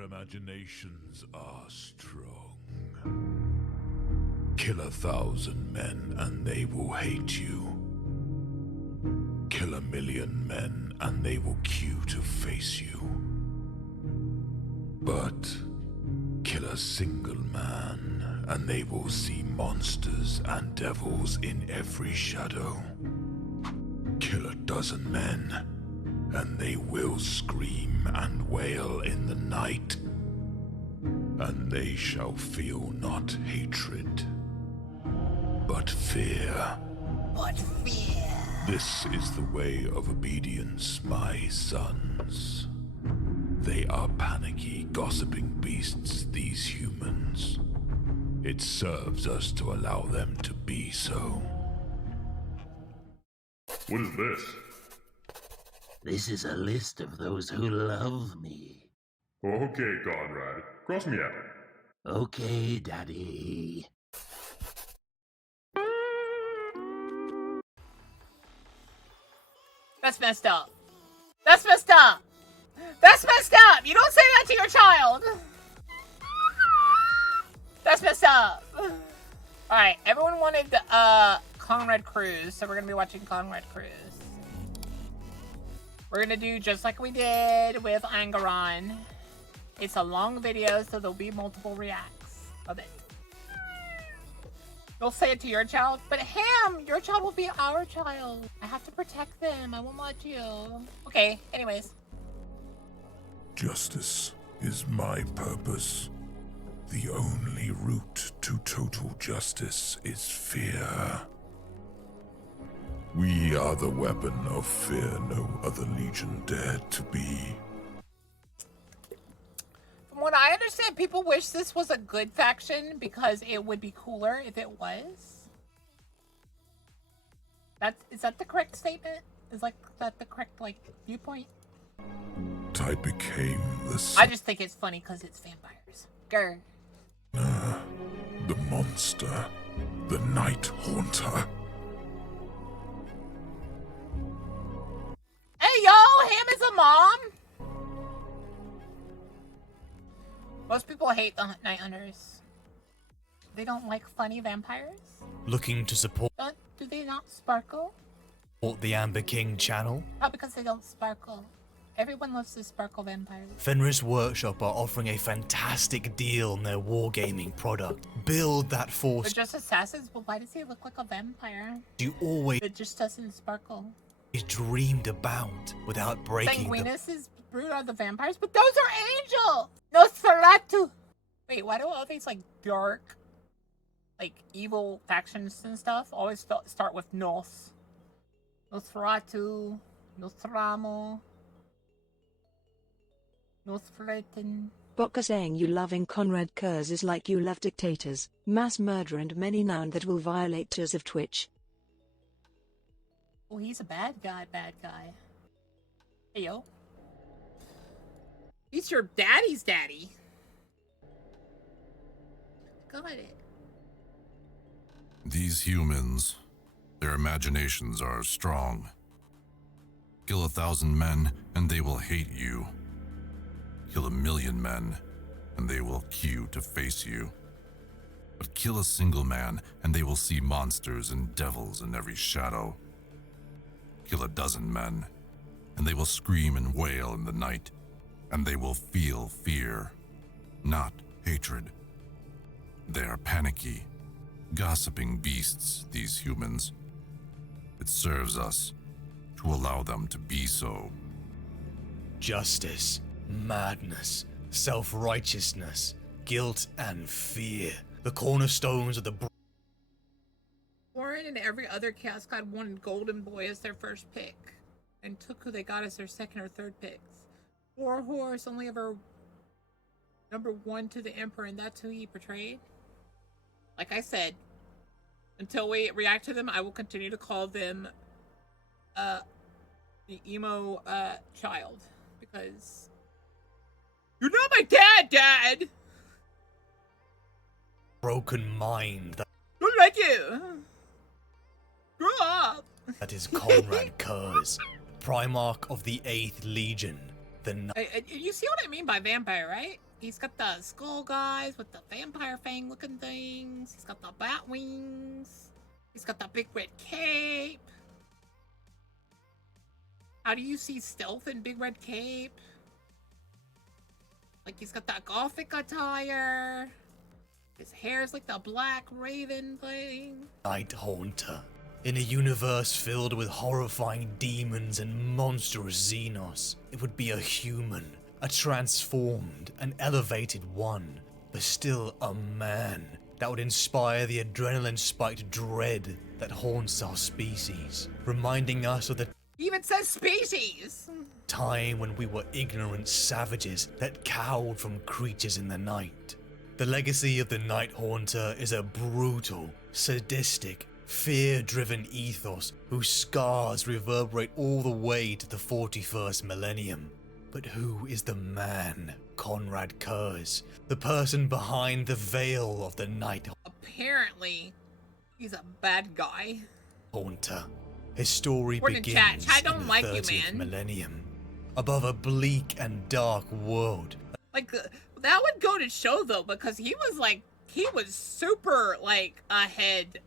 Their imaginations are strong. Kill 1,000 men and they will hate you. Kill 1,000,000 men and they will queue to face you. But kill a single man and they will see monsters and devils in every shadow. Kill 12 men and they will scream and wail in the night, and they shall feel not hatred, but fear. But fear. This is the way of obedience, my sons. They are panicky, gossiping beasts, these humans. It serves us to allow them to be so. What is this? This is a list of those who love me. Okay, Konrad. Cross me out. Okay, Daddy. That's messed up. That's messed up. That's messed up. You don't say that to your child. That's messed up. Alright, everyone wanted Konrad Curze, so we're gonna be watching Konrad Curze. We're gonna do just like we did with Angaron. It's a long video, so there'll be multiple reacts of it. You'll say it to your child, but Ham, your child will be our child. I have to protect them. I won't let you. Okay, anyways. Justice is my purpose. The only route to total justice is fear. We are the weapon of fear no other legion dared to be. From what I understand, people wish this was a good faction because it would be cooler if it was. Is that the correct statement? Is that the correct viewpoint? I became the I just think it's funny because it's vampires. Grr. the monster, the night haunter. Hey yo, Ham is a mom. Most people hate the Night Hunters. They don't like funny vampires. Looking to support Do they not sparkle? the Amber King channel? Not because they don't sparkle. Everyone loves to sparkle vampires. Fenris Workshop are offering a fantastic deal on their wargaming product. Build that They're force just assassins, but why does he look like a vampire? you always It just doesn't sparkle. dreamed about without breaking the... Sanguinus is brood are the vampires, but those are angels! Nosferatu! Wait, why do all these dark, evil factions and stuff always start with Nos? Nosferatu, Nostramo, Nosferatu. Boka saying you loving Konrad Curze is like you love dictators, mass murder and many noun that will violate tours of Twitch. Oh, he's a bad guy. Hey, yo. He's your daddy's daddy. Got it. These humans, their imaginations are strong. Kill 1,000 men and they will hate you. Kill 1,000,000 men and they will queue to face you. But kill a single man and they will see monsters and devils in every shadow. Kill 12 men and they will scream and wail in the night, and they will feel fear, not hatred. They are panicky, gossiping beasts, these humans. It serves us to allow them to be so. Justice, madness, self-righteousness, guilt and fear. The cornerstones of the... Warren and every other Chaos God wanted Golden Boy as their first pick, and took who they got as their second or third picks. Warhorse only ever number 1 to the Emperor, and that's who he portrayed. Like I said, until we react to them, I will continue to call them the emo child, because you're not my dad! broken mind that... Don't like you! Grow up! That is Konrad Curze, Primarch of the 8th Legion. You see what I mean by vampire, right? he's got the skull guys with the vampire fang looking things. He's got the bat wings. He's got the big red cape. How do you see stealth in big red cape? Like, he's got that gothic attire. His hair's like the black raven thing. Night Haunter. In a universe filled with horrifying demons and monstrous xenos, it would be a human, a transformed, an elevated one, but still a man that would inspire the adrenaline-spiked dread that haunts our species, reminding us of the He even says species! time when we were ignorant savages that cowed from creatures in the night. The legacy of the Night Haunter is a brutal, sadistic, fear-driven ethos whose scars reverberate all the way to the 41st millennium. But who is the man, Konrad Curze, the person behind the veil of the Night Apparently, he's a bad guy. Haunter? His story According to begins chat, I don't in the like you, 30th man. millennium, above a bleak and dark world. Like, that would go to show, though, because he was super, like, ahead.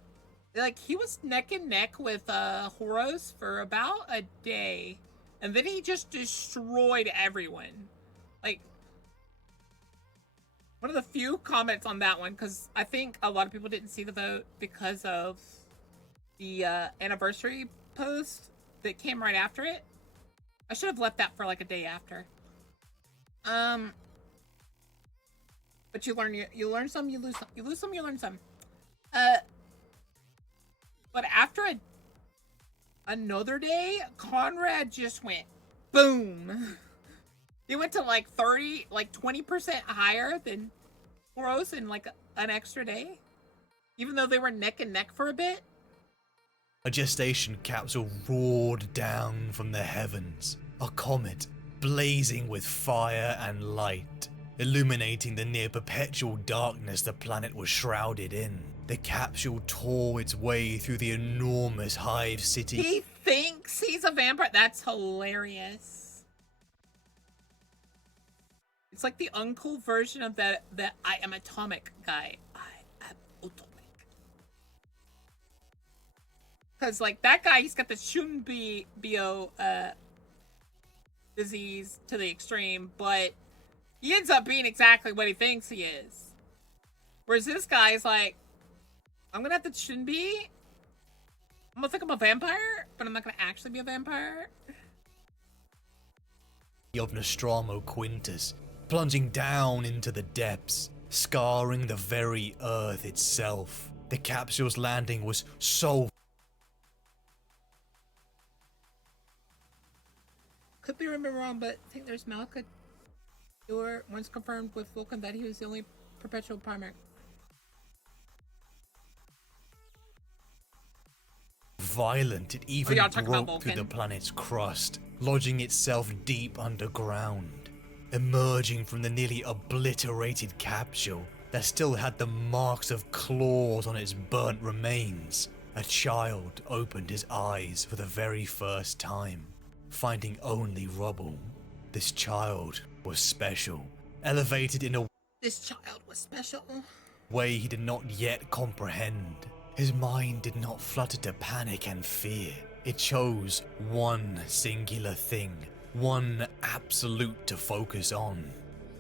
Like, he was neck and neck with Horus for about a day. And then he just destroyed everyone. Like, one of the few comments on that one, because I think a lot of people didn't see the vote because of the anniversary post that came right after it. I should have left that for, like, a day after. But you learn some, you lose some. You lose some, you learn some. But after another day, Konrad just went boom. He went to like 20% higher than Horus in like an extra day. Even though they were neck and neck for a bit. A gestation capsule roared down from the heavens, a comet blazing with fire and light, illuminating the near perpetual darkness the planet was shrouded in. The capsule tore its way through the enormous hive city. He thinks he's a vampire. That's hilarious. It's like the uncool version of that I am atomic guy. I am atomic. Because, like, that guy, he's got the Shunbio disease to the extreme, but he ends up being exactly what he thinks he is. Whereas this guy is like, I'm gonna have the Shunbi. I'm gonna think I'm a vampire, but I'm not gonna actually be a vampire. Of Nostromo Quintus, plunging down into the depths, scarring the very earth itself. The capsule's landing was so... Could be remember wrong, but I think there's Malika. Once confirmed with Vulcan that he was the only perpetual primary. violent, it even y'all talking about broke through the Vulcan? planet's crust, lodging itself deep underground. Emerging from the nearly obliterated capsule that still had the marks of claws on its burnt remains, a child opened his eyes for the very first time, finding only rubble. This child was special, elevated in a This child was special. way he did not yet comprehend. His mind did not flutter to panic and fear. It chose one singular thing, one absolute to focus on.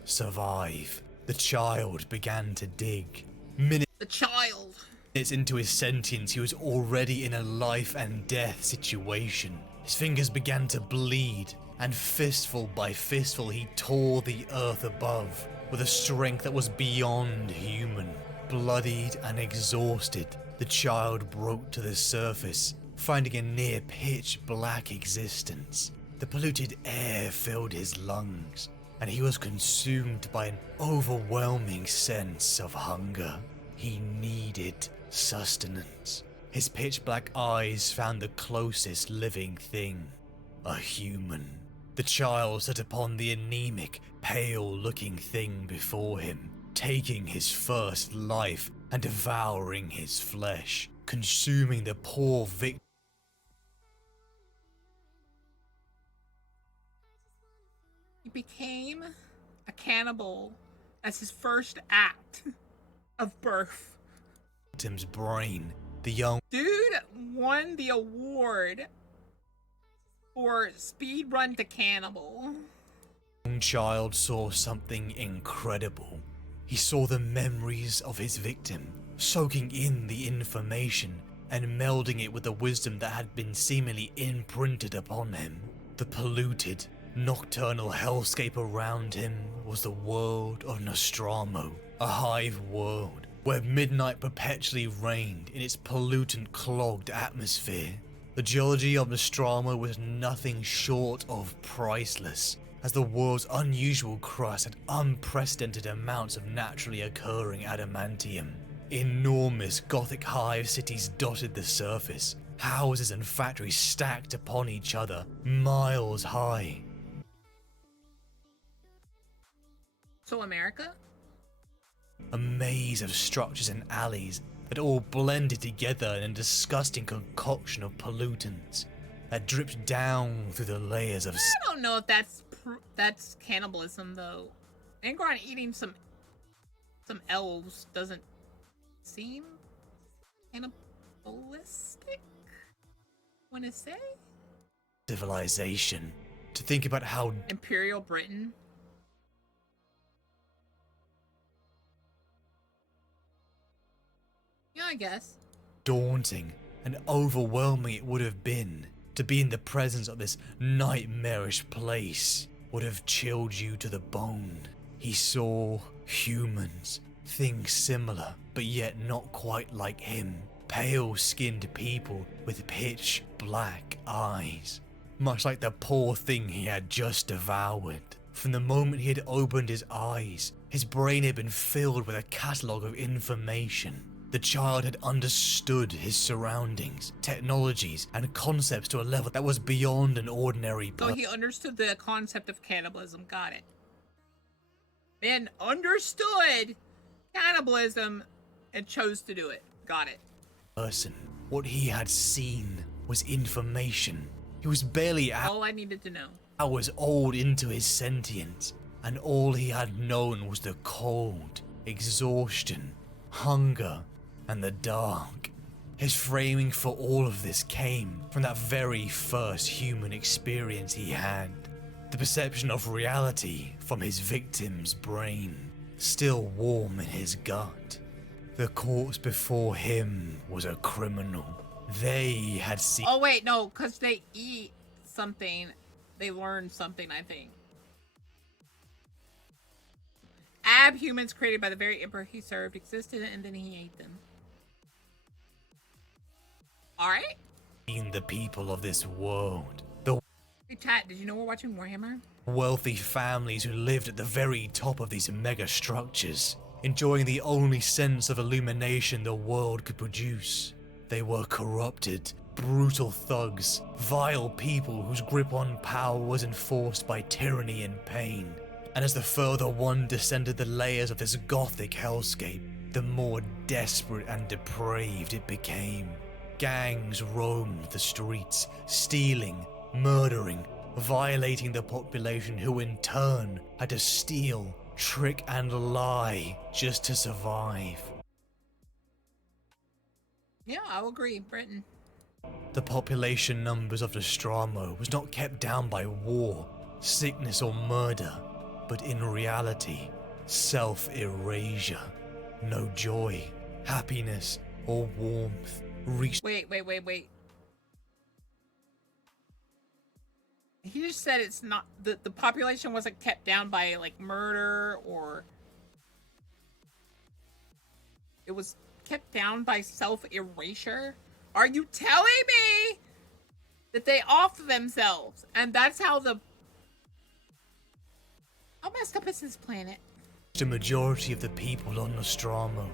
Survive. The child began to dig. Minutes The child. into his sentience, he was already in a life and death situation. His fingers began to bleed, and fistful by fistful he tore the earth above with a strength that was beyond human. Bloodied and exhausted, the child broke to the surface, finding a near pitch black existence. The polluted air filled his lungs, and he was consumed by an overwhelming sense of hunger. He needed sustenance. His pitch black eyes found the closest living thing, a human. The child sat upon the anemic, pale-looking thing before him, taking his first life and devouring his flesh, consuming the poor victim. He became a cannibal as his first act of birth. Victim's brain. The young Dude won the award for speed run to cannibal. child saw something incredible. He saw the memories of his victim, soaking in the information and melding it with the wisdom that had been seemingly imprinted upon him. The polluted, nocturnal hellscape around him was the world of Nostromo, a hive world where midnight perpetually reigned in its pollutant-clogged atmosphere. The geology of Nostromo was nothing short of priceless, as the world's unusual crust had unprecedented amounts of naturally occurring adamantium. Enormous Gothic hive cities dotted the surface, houses and factories stacked upon each other, miles high. So America? A maze of structures and alleys that all blended together in a disgusting concoction of pollutants that dripped down through the layers of... I don't know if that's cannibalism though. Angron eating some elves doesn't seem cannibalistic. Wanna say? civilization. To think about how Imperial Britain. Yeah, I guess. daunting and overwhelming it would have been to be in the presence of this nightmarish place would have chilled you to the bone. He saw humans, things similar but yet not quite like him, pale-skinned people with pitch black eyes, much like the poor thing he had just devoured. From the moment he had opened his eyes, his brain had been filled with a catalogue of information. The child had understood his surroundings, technologies, and concepts to a level that was beyond an ordinary So person. he understood the concept of cannibalism. Got it. Man understood cannibalism and chose to do it. Got it. What he had seen was information. He was barely All I needed to know. hours old into his sentience, and all he had known was the cold, exhaustion, hunger, and the dark. His framing for all of this came from that very first human experience he had. The perception of reality from his victim's brain, still warm in his gut. The corpse before him was a criminal. They had seen... Oh wait, no, because they eat something. They learn something, I think. Abhumans created by the very emperor he served existed and then he ate them. Alright. the people of this world. The Hey chat, did you know we're watching Warhammer? wealthy families who lived at the very top of these mega structures, enjoying the only sense of illumination the world could produce. They were corrupted, brutal thugs, vile people whose grip on power was enforced by tyranny and pain. And as the further one descended the layers of this gothic hellscape, the more desperate and depraved it became. Gangs roamed the streets, stealing, murdering, violating the population who in turn had to steal, trick and lie just to survive. Yeah, I'll agree. Britain. The population numbers of Nostromo was not kept down by war, sickness or murder, but in reality, self-erasure. No joy, happiness or warmth reached Wait. He just said it's not the population wasn't kept down by like murder or it was kept down by self-erasure. Are you telling me that they offed themselves and that's how messed up is this planet? the majority of the people on Nostromo,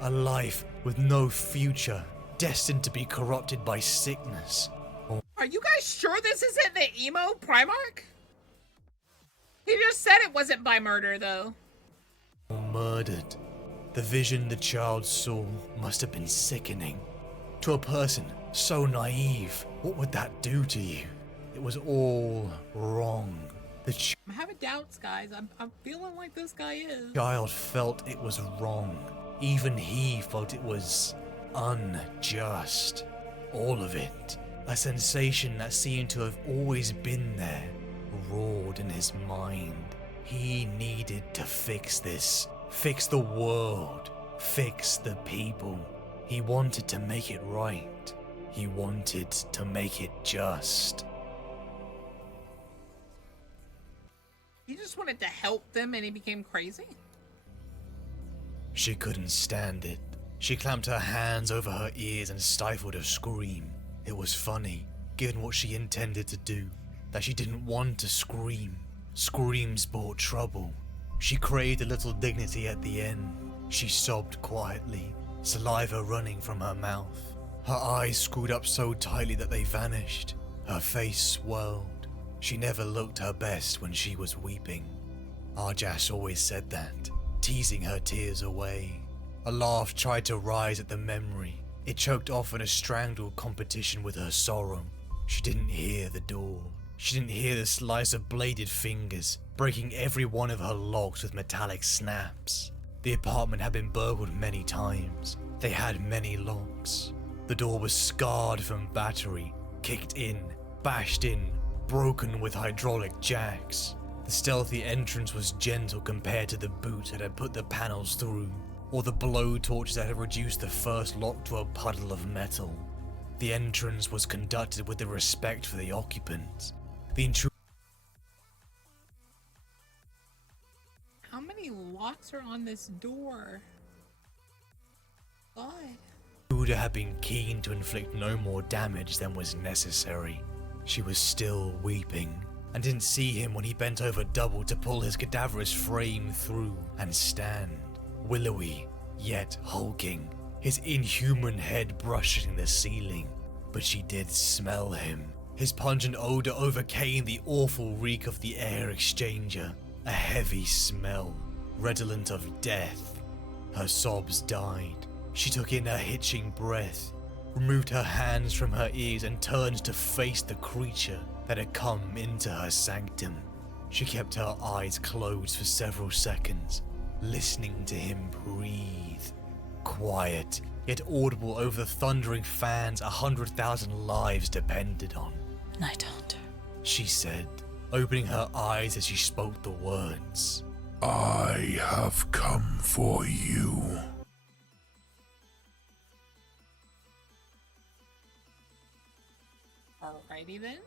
a life with no future, destined to be corrupted by sickness Are you guys sure this isn't the emo Primarch? He just said it wasn't by murder though. or murdered. The vision the child saw must have been sickening. To a person so naive, what would that do to you? It was all wrong. I'm having doubts, guys. I'm feeling like this guy is. Child felt it was wrong. Even he felt it was unjust. All of it. A sensation that seemed to have always been there, roared in his mind. He needed to fix this. Fix the world. Fix the people. He wanted to make it right. He wanted to make it just. He just wanted to help them and he became crazy? She couldn't stand it. She clamped her hands over her ears and stifled a scream. It was funny, given what she intended to do, that she didn't want to scream. Screams brought trouble. She craved a little dignity at the end. She sobbed quietly, saliva running from her mouth. Her eyes screwed up so tightly that they vanished. Her face swirled. She never looked her best when she was weeping. Arjas always said that, teasing her tears away. A laugh tried to rise at the memory. It choked off in a strangled competition with her sorrow. She didn't hear the door. She didn't hear the slice of bladed fingers, breaking every one of her locks with metallic snaps. The apartment had been burgled many times. They had many locks. The door was scarred from battery, kicked in, bashed in, broken with hydraulic jacks. The stealthy entrance was gentle compared to the boots that had put the panels through, or the blow torches that had reduced the first lock to a puddle of metal. The entrance was conducted with the respect for the occupants. The How many locks are on this door? God. intruder had been keen to inflict no more damage than was necessary. She was still weeping, and didn't see him when he bent over double to pull his cadaverous frame through and stand, willowy, yet hulking, his inhuman head brushing the ceiling. But she did smell him. His pungent odor overcame the awful reek of the air exchanger, a heavy smell, redolent of death. Her sobs died. She took in a hitching breath, removed her hands from her ears and turned to face the creature that had come into her sanctum. She kept her eyes closed for several seconds, listening to him breathe. Quiet, yet audible over the thundering fans 100,000 lives depended on. Night Hunter, She said, opening her eyes as she spoke the words. I have come for you. Alrighty then.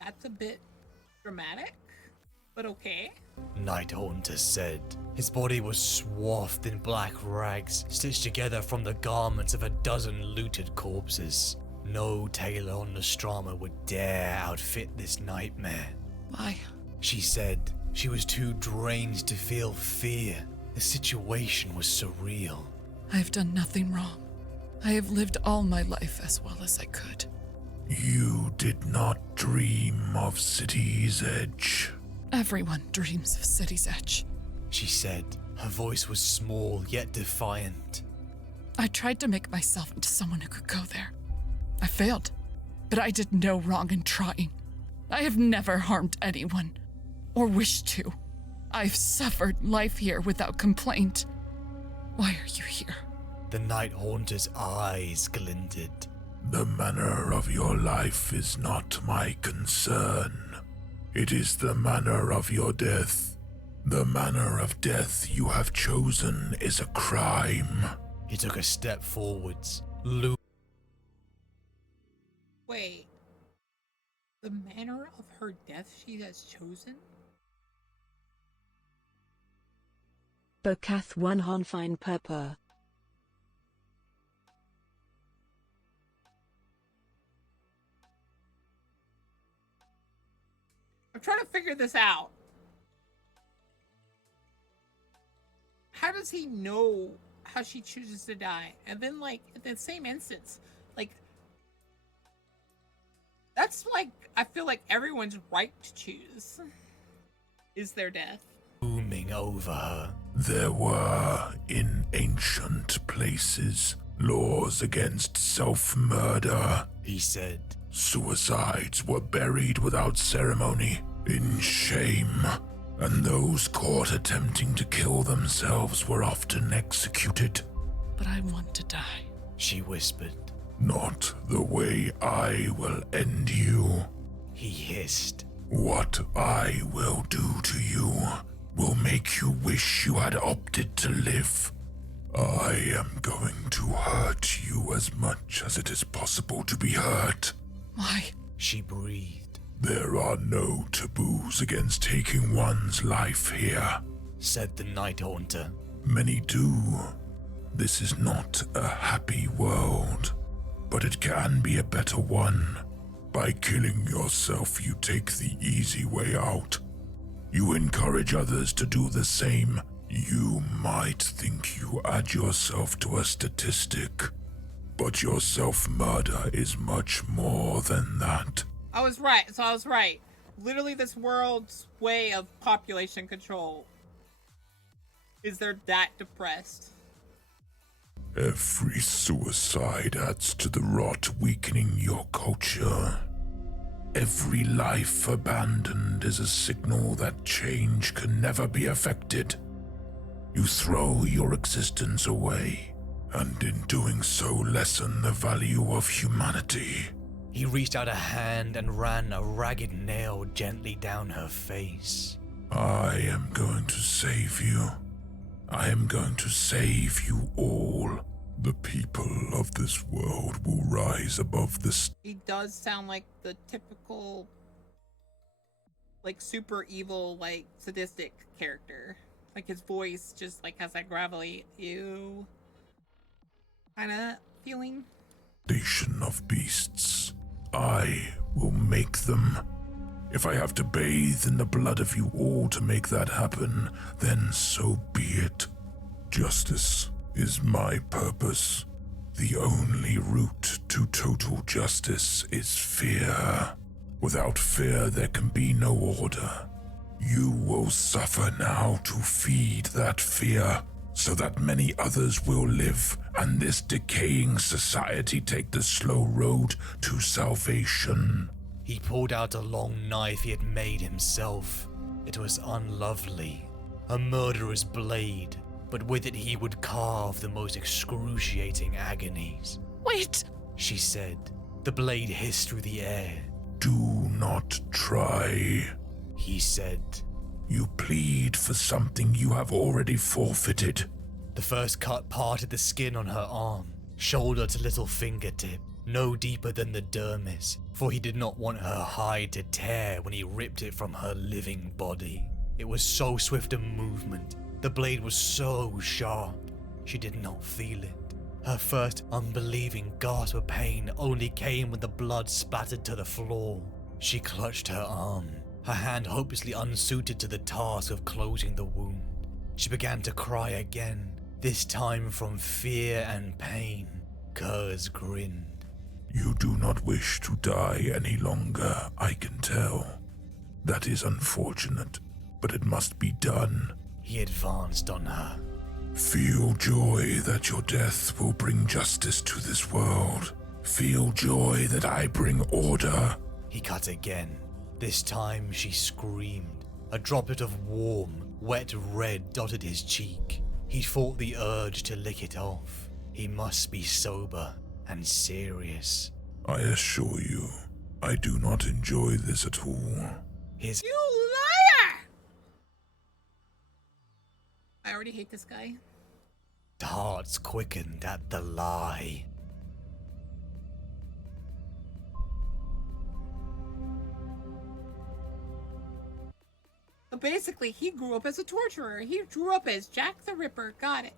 That's a bit dramatic, but okay. Night Haunter said. His body was swathed in black rags, stitched together from the garments of a dozen looted corpses. No tailor on Nostrama would dare outfit this nightmare. why? She said she was too drained to feel fear. The situation was surreal. I have done nothing wrong. I have lived all my life as well as I could. You did not dream of City's Edge. Everyone dreams of City's Edge. She said. Her voice was small yet defiant. I tried to make myself into someone who could go there. I failed, but I did no wrong in trying. I have never harmed anyone, or wished to. I've suffered life here without complaint. Why are you here? The Night Haunter's eyes glinted. The manner of your life is not my concern. It is the manner of your death. The manner of death you have chosen is a crime. He took a step forwards. Wait. The manner of her death she has chosen? Bokath one Honfine Purpur. I'm trying to figure this out. How does he know how she chooses to die? And then, like, in the same instance, like, that's like, I feel like everyone's right to choose is their death. Looming over her. There were, in ancient places, Laws against self-murder. He said. Suicides were buried without ceremony, in shame, and those caught attempting to kill themselves were often executed. But I want to die. She whispered. Not the way I will end you. He hissed. What I will do to you will make you wish you had opted to live. I am going to hurt you as much as it is possible to be hurt. Why? She breathed. There are no taboos against taking one's life here, said the Night Haunter. Many do. This is not a happy world, but it can be a better one. By killing yourself, you take the easy way out. You encourage others to do the same. You might think you add yourself to a statistic, but your self-murder is much more than that. I was right. Literally, this world's way of population control is they're that depressed. Every suicide adds to the rot weakening your culture. Every life abandoned is a signal that change can never be effected. You throw your existence away, and in doing so lessen the value of humanity. He reached out a hand and ran a ragged nail gently down her face. I am going to save you. I am going to save you all. The people of this world will rise above this. He does sound like the typical, like, super evil, like, sadistic character. Like, his voice just, like, has that gravelly, ew, kind of feeling. Nation of beasts. I will make them. If I have to bathe in the blood of you all to make that happen, then so be it. Justice is my purpose. The only route to total justice is fear. Without fear, there can be no order. You will suffer now to feed that fear, so that many others will live, and this decaying society take the slow road to salvation. He pulled out a long knife he had made himself. It was unlovely, a murderer's blade, but with it he would carve the most excruciating agonies. Wait! She said. The blade hissed through the air. Do not try, he said. You plead for something you have already forfeited. The first cut parted the skin on her arm, shoulder to little fingertip, no deeper than the dermis, for he did not want her hide to tear when he ripped it from her living body. It was so swift a movement. The blade was so sharp. She did not feel it. Her first unbelieving gasp of pain only came when the blood splattered to the floor. She clutched her arm, her hand hopelessly unsuited to the task of closing the wound. She began to cry again, this time from fear and pain. Curze grinned. You do not wish to die any longer, I can tell. That is unfortunate, but it must be done. He advanced on her. Feel joy that your death will bring justice to this world. Feel joy that I bring order. He cut again. This time she screamed. A droplet of warm, wet red dotted his cheek. He fought the urge to lick it off. He must be sober and serious. I assure you, I do not enjoy this at all. His You liar! I already hate this guy. hearts quickened at the lie. So basically, he grew up as a torturer. He grew up as Jack the Ripper. Got it.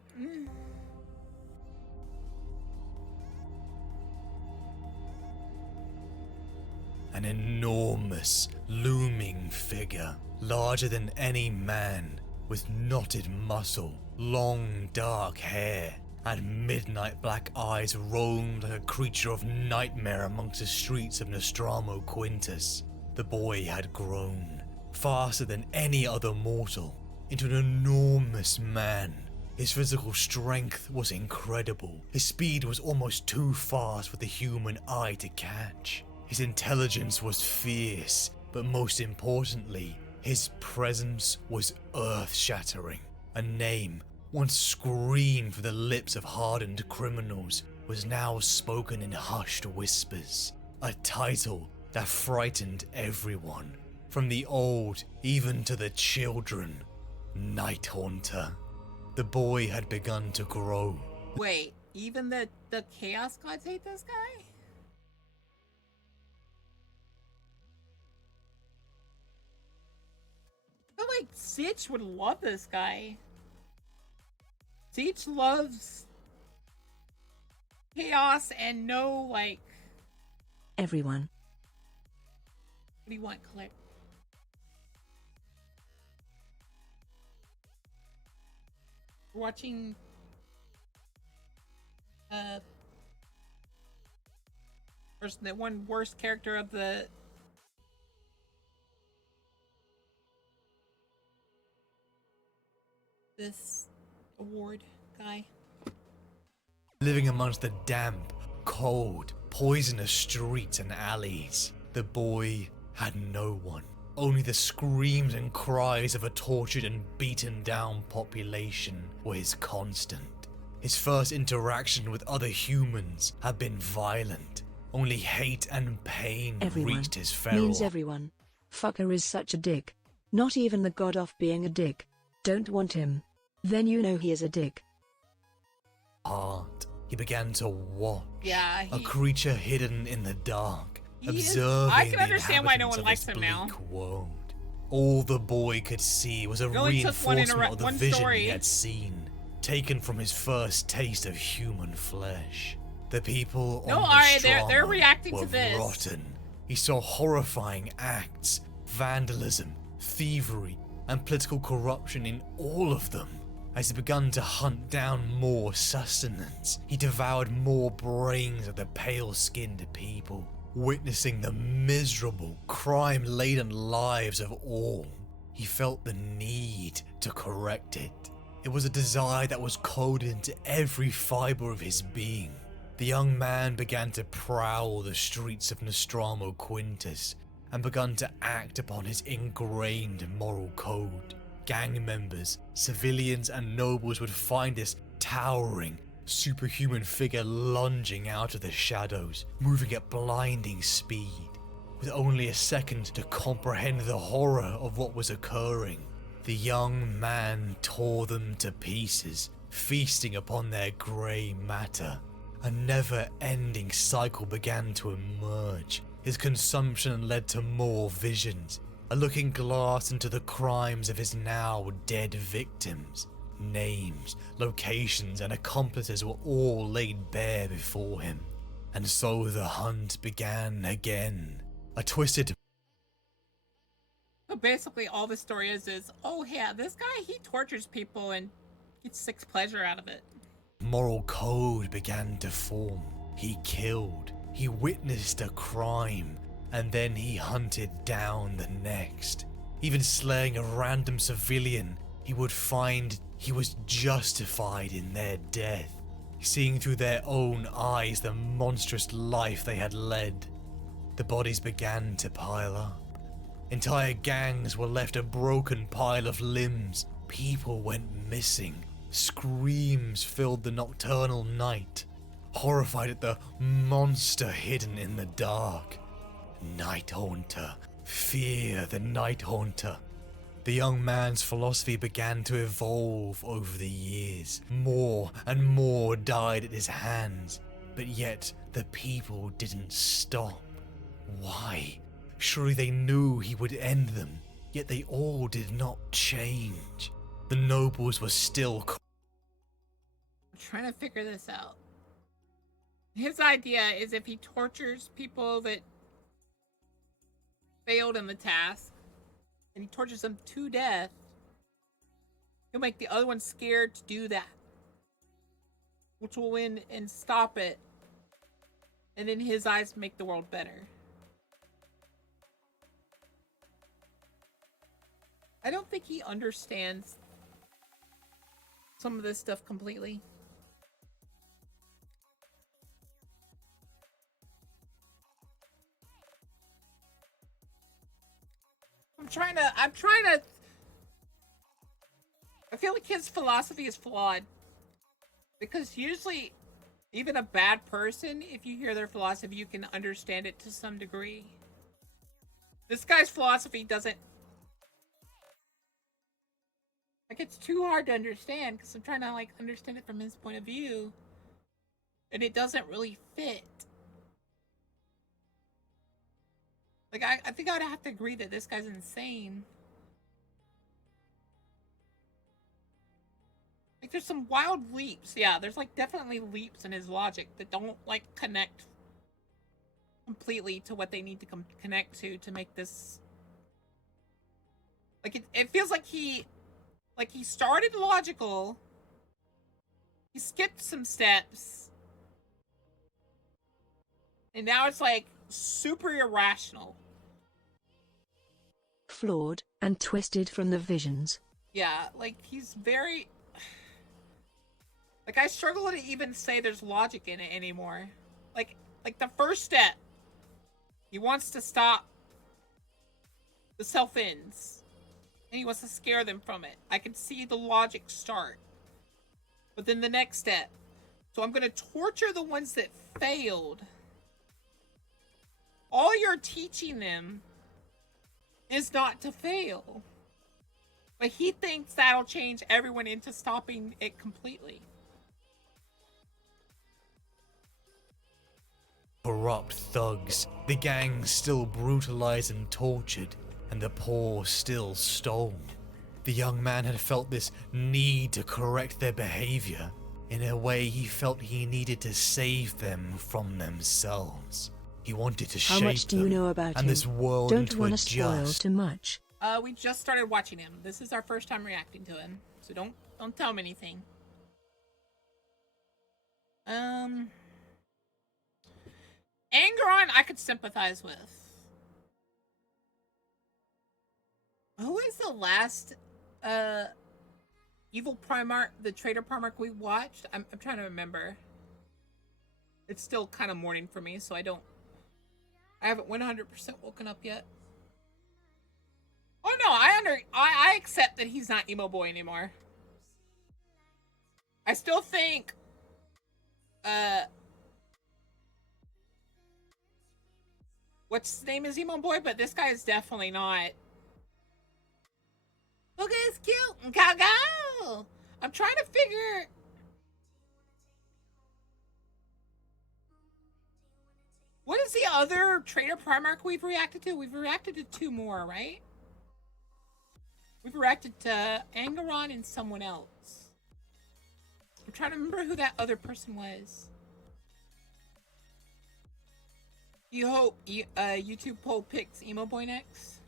An enormous, looming figure, larger than any man, with knotted muscle, long dark hair, and midnight black eyes roamed like a creature of nightmare amongst the streets of Nostramo Quintus. The boy had grown, faster than any other mortal, into an enormous man, His physical strength was incredible. His speed was almost too fast for the human eye to catch. His intelligence was fierce, but most importantly, his presence was earth-shattering. A name, once screamed from the lips of hardened criminals, was now spoken in hushed whispers. A title that frightened everyone, from the old even to the children. Night Haunter. The boy had begun to grow. Wait, even the Chaos Gods hate this guy? I feel like Sitch would love this guy. Sitch loves chaos and no, like... Everyone. What do you want, Claire? We're watching the one worst character of this award guy. Living amongst the damp, cold, poisonous streets and alleys, the boy had no one. Only the screams and cries of a tortured and beaten down population were his constant. His first interaction with other humans had been violent. Only hate and pain Everyone reached his feral means everyone. Fucker is such a dick. Not even the god of being a dick. Don't want him. Then you know he is a dick. heart. He began to watch a he- creature hidden in the dark, He is- observing I can the understand why no inhabitants one of likes this him now. bleak world. All the boy could see was a It only took one reinforcement of the one vision story. he had seen, taken from his first taste of human flesh. The people No, on alright, the they're reacting to were this. rotten. He saw horrifying acts, vandalism, thievery, and political corruption in all of them. As he began to hunt down more sustenance, he devoured more brains of the pale-skinned people, witnessing the miserable, crime-laden lives of all. He felt the need to correct it. It was a desire that was coded into every fiber of his being. The young man began to prowl the streets of Nostramo Quintus and began to act upon his ingrained moral code. Gang members, civilians, and nobles would find this towering, superhuman figure lunging out of the shadows, moving at blinding speed. With only a second to comprehend the horror of what was occurring, the young man tore them to pieces, feasting upon their grey matter. A never-ending cycle began to emerge. His consumption led to more visions, a looking glass into the crimes of his now dead victims. Names, locations, and accomplices were all laid bare before him. And so the hunt began again. A twisted... So basically all the story is, oh yeah, this guy, he tortures people and gets sick pleasure out of it. moral code began to form. He killed, he witnessed a crime, and then he hunted down the next. Even slaying a random civilian, he would find he was justified in their death, seeing through their own eyes the monstrous life they had led. The bodies began to pile up. Entire gangs were left a broken pile of limbs. People went missing. Screams filled the nocturnal night, horrified at the monster hidden in the dark. Night Haunter. Fear the Night Haunter. The young man's philosophy began to evolve over the years. More and more died at his hands, but yet the people didn't stop. Why? Surely they knew he would end them, yet they all did not change. The nobles were still... I'm trying to figure this out. His idea is if he tortures people that failed in the task, and he tortures them to death, he'll make the other one scared to do that, which will win and stop it, and in his eyes make the world better. I don't think he understands some of this stuff completely. I'm trying to I feel like his philosophy is flawed. Because usually, even a bad person, if you hear their philosophy, you can understand it to some degree. This guy's philosophy doesn't... Like, it's too hard to understand, because I'm trying to, like, understand it from his point of view. And it doesn't really fit. Like, I think I would have to agree that this guy's insane. Like, there's some wild leaps. Yeah, there's, like, definitely leaps in his logic that don't, like, connect completely to what they need to connect to make this... Like, it feels like he started logical. He skipped some steps. And now it's, like, super irrational. Flawed and twisted from the visions. Yeah, like, he's very... Like, I struggle to even say there's logic in it anymore. Like the first step, he wants to stop the self-ins. And he wants to scare them from it. I can see the logic start. But then the next step. So I'm going to torture the ones that failed. All you're teaching them is not to fail. But he thinks that'll change everyone into stopping it completely. Corrupt thugs, the gang still brutalized and tortured, and the poor still stole. The young man had felt this need to correct their behavior. In a way, he felt he needed to save them from themselves. He wanted to shape How much do you know about and him? this world Don't into want a to spoil just. too much. We just started watching him. This is our first time reacting to him. So don't tell him anything. Angeron, I could sympathize with. Who is the last evil Primarch, the traitor Primarch we watched? I'm trying to remember. It's still kind of morning for me, so I haven't 100% woken up yet. Oh no, I accept that he's not emo boy anymore. I still think what's his name is emo boy, but this guy is definitely not. Look at his cute cowgirl. I'm trying to figure. What is the other Traitor Primarch we've reacted to? We've reacted to 2 more, right? We've reacted to Angeron and someone else. I'm trying to remember who that other person was. You hope YouTube poll picks Emo Boy next?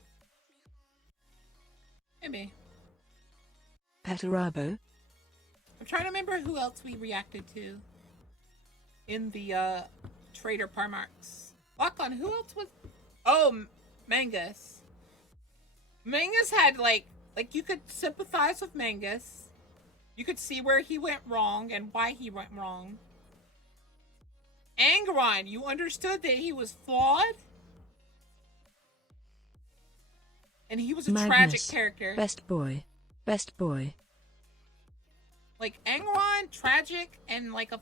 Maybe. Petarabo. I'm trying to remember who else we reacted to in the Traitor Primarchs. Lachlan, who else was... Oh, Mangus. Mangus had, like you could sympathize with Mangus. You could see where he went wrong and why he went wrong. Angeron, you understood that he was flawed? And he was a tragic character. Best boy. Best boy. Like, Angeron, tragic, and like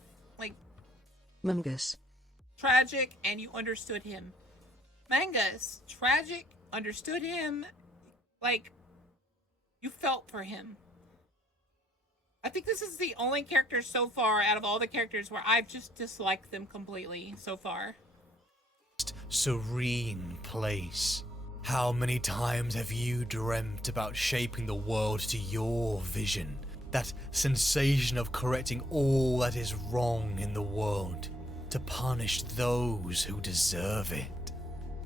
Mangus. Tragic, and you understood him. Mangus, tragic, understood him, like, you felt for him. I think this is the only character so far out of all the characters where I've just disliked them completely so far. Serene place. How many times have you dreamt about shaping the world to your vision? That sensation of correcting all that is wrong in the world, to punish those who deserve it.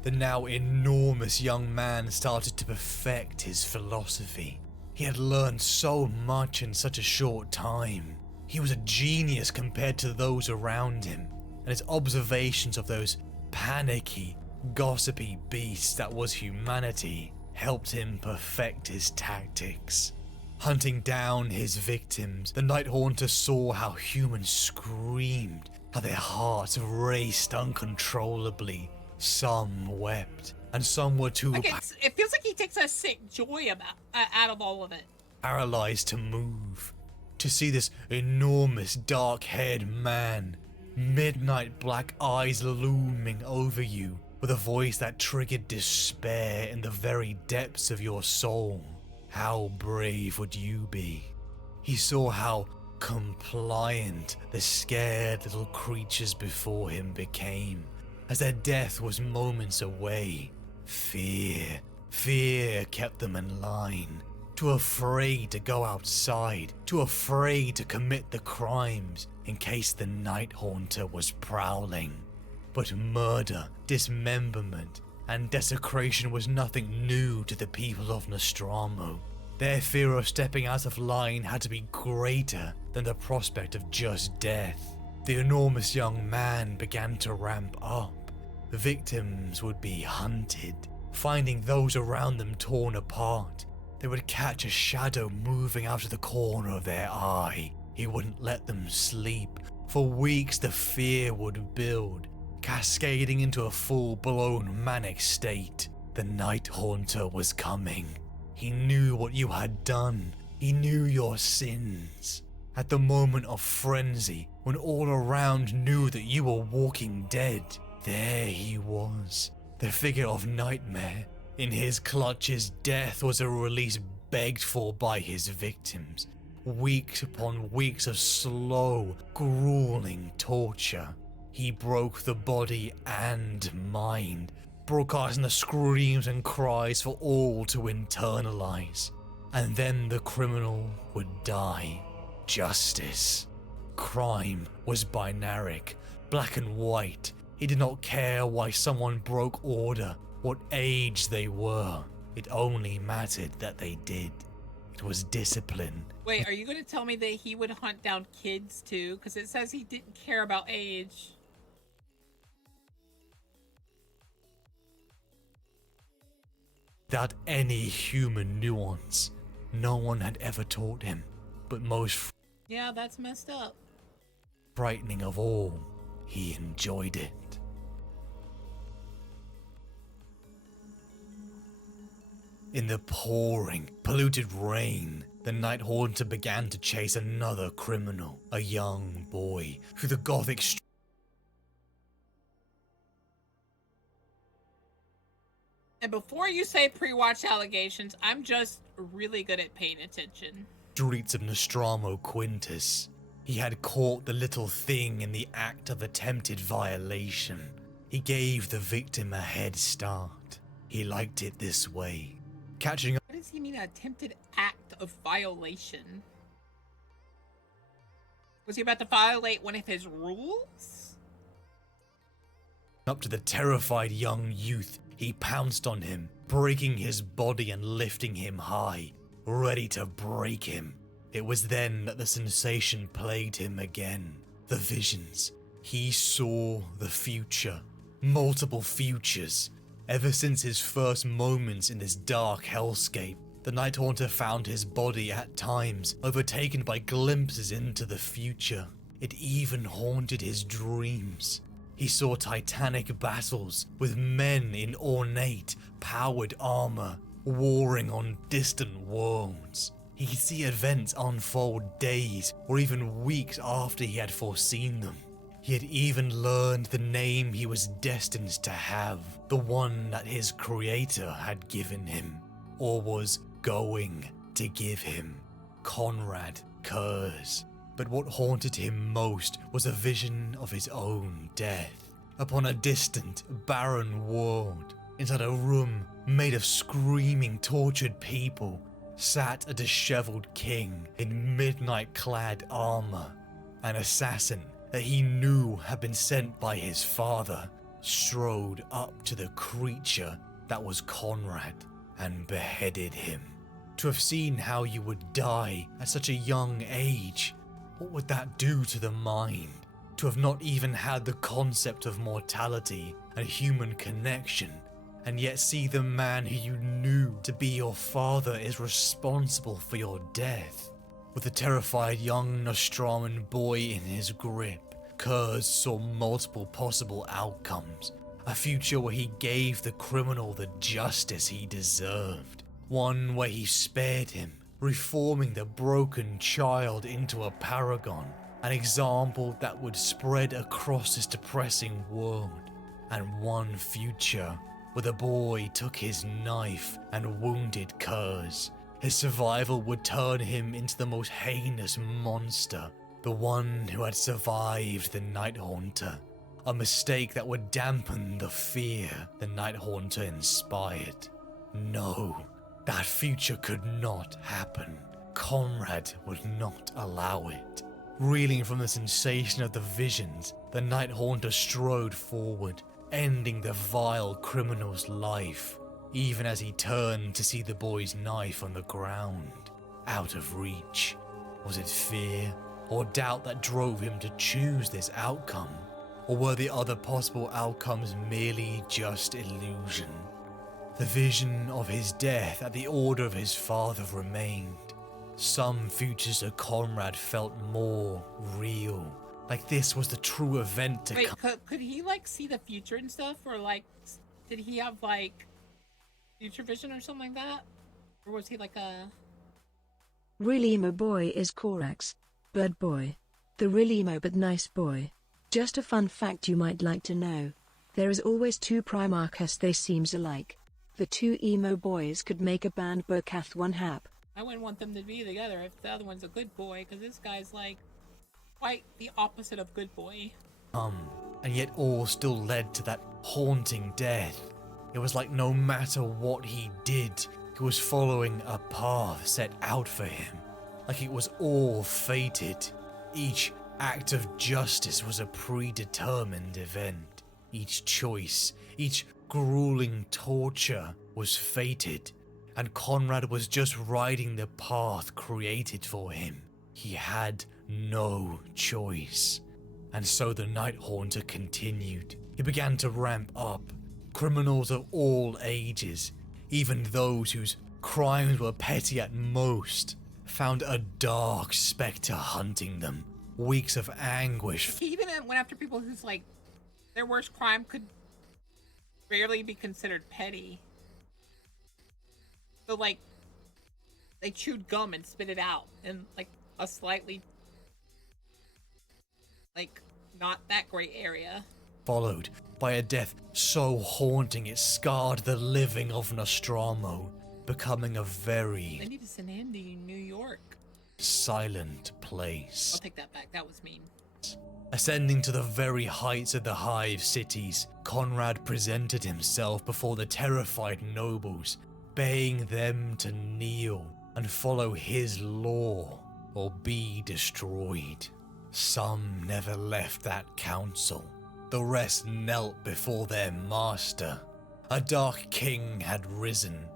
The now enormous young man started to perfect his philosophy. He had learned so much in such a short time. He was a genius compared to those around him, and his observations of those panicky, gossipy beasts that was humanity helped him perfect his tactics. Hunting down his victims, the Night Haunter saw how humans screamed, how their hearts raced uncontrollably. Some wept, and some were too it feels like he takes a sick joy out of all of it. paralyzed to move. To see this enormous dark-haired man, midnight black eyes looming over you, with a voice that triggered despair in the very depths of your soul. How brave would you be? He saw how compliant the scared little creatures before him became, as their death was moments away. Fear kept them in line, too afraid to go outside, too afraid to commit the crimes in case the Night Haunter was prowling. But murder, dismemberment, and desecration was nothing new to the people of Nostromo. Their fear of stepping out of line had to be greater than the prospect of just death. The enormous young man began to ramp up. Victims would be hunted, finding those around them torn apart. They would catch a shadow moving out of the corner of their eye. He wouldn't let them sleep. For weeks the fear would build, cascading into a full-blown manic state. The Night Haunter was coming. He knew what you had done. He knew your sins. At the moment of frenzy, when all around knew that you were walking dead, there he was, the figure of nightmare. In his clutches, death was a release begged for by his victims. Weeks upon weeks of slow, grueling torture. He broke the body and mind, broadcasting the screams and cries for all to internalize. And then the criminal would die. Justice. Crime was binaric, black and white. He did not care why someone broke order, what age they were. It only mattered that they did. It was discipline. Wait, are you going to tell me that he would hunt down kids too? Because it says he didn't care about age. Without any human nuance, no one had ever taught him. But most Yeah, that's messed up. frightening of all, he enjoyed it. In the pouring, polluted rain, the Night Haunter began to chase another criminal, a young boy, through the gothic streets. And before you say pre-watch allegations, I'm just really good at paying attention. Streets of Nostromo Quintus. He had caught the little thing in the act of attempted violation. He gave the victim a head start. He liked it this way. Catching What does he mean, an attempted act of violation? Was he about to violate one of his rules? up to the terrified young youth, he pounced on him, breaking his body and lifting him high, ready to break him. It was then that the sensation plagued him again. The visions. He saw the future. Multiple futures. Ever since his first moments in this dark hellscape, the Night Haunter found his body at times overtaken by glimpses into the future. It even haunted his dreams. He saw titanic battles with men in ornate, powered armor, warring on distant worlds. He could see events unfold days or even weeks after he had foreseen them. He had even learned the name he was destined to have, the one that his creator had given him, or was going to give him. Konrad Curze. But what haunted him most was a vision of his own death. Upon a distant, barren world, inside a room made of screaming, tortured people, sat a disheveled king in midnight-clad armor. An assassin that he knew had been sent by his father strode up to the creature that was Konrad and beheaded him. To have seen how you would die at such a young age, what would that do to the mind? To have not even had the concept of mortality and human connection, and yet see the man who you knew to be your father is responsible for your death. With the terrified young Nostraman boy in his grip, Curze saw multiple possible outcomes. A future where he gave the criminal the justice he deserved. One where he spared him, reforming the broken child into a paragon. An example that would spread across this depressing world. And one future where the boy took his knife and wounded Curze. His survival would turn him into the most heinous monster, the one who had survived the Night Haunter. A mistake that would dampen the fear the Night Haunter inspired. No, that future could not happen. Konrad would not allow it. Reeling from the sensation of the visions, the Night Haunter strode forward, ending the vile criminal's life, even as he turned to see the boy's knife on the ground, out of reach. Was it fear or doubt that drove him to choose this outcome? Or were the other possible outcomes merely just illusion? The vision of his death at the order of his father remained. Some futures of Konrad felt more real, like this was the true event to come. Wait, could he like see the future and stuff, or like did he have like future vision or something like that, or was he like a? Real emo boy is Korax, bird boy, the real emo but nice boy. Just a fun fact you might like to know: there is always two Primarchs they seems alike. The two emo boys could make a band Bokath one hap. I wouldn't want them to be together if the other one's a good boy, because this guy's like quite the opposite of good boy. And yet all still led to that haunting death. It was like no matter what he did, he was following a path set out for him. Like it was all fated. Each act of justice was a predetermined event. Each choice, each grueling torture was fated. And Konrad was just riding the path created for him. He had no choice. And so the Night Haunter continued. He began to ramp up. Criminals of all ages, even those whose crimes were petty at most, found a dark spectre hunting them. Weeks of anguish. He even went after people whose like their worst crime could rarely be considered petty. So like they chewed gum and spit it out in like a slightly like not that great area. Followed by a death so haunting it scarred the living of Nostromo, becoming a very They need to send Andy in New York. silent place. I'll take that back, that was mean. Ascending to the very heights of the Hive cities, Konrad presented himself before the terrified nobles, begging them to kneel and follow his law or be destroyed. Some never left that council. The rest knelt before their master. A dark king had risen.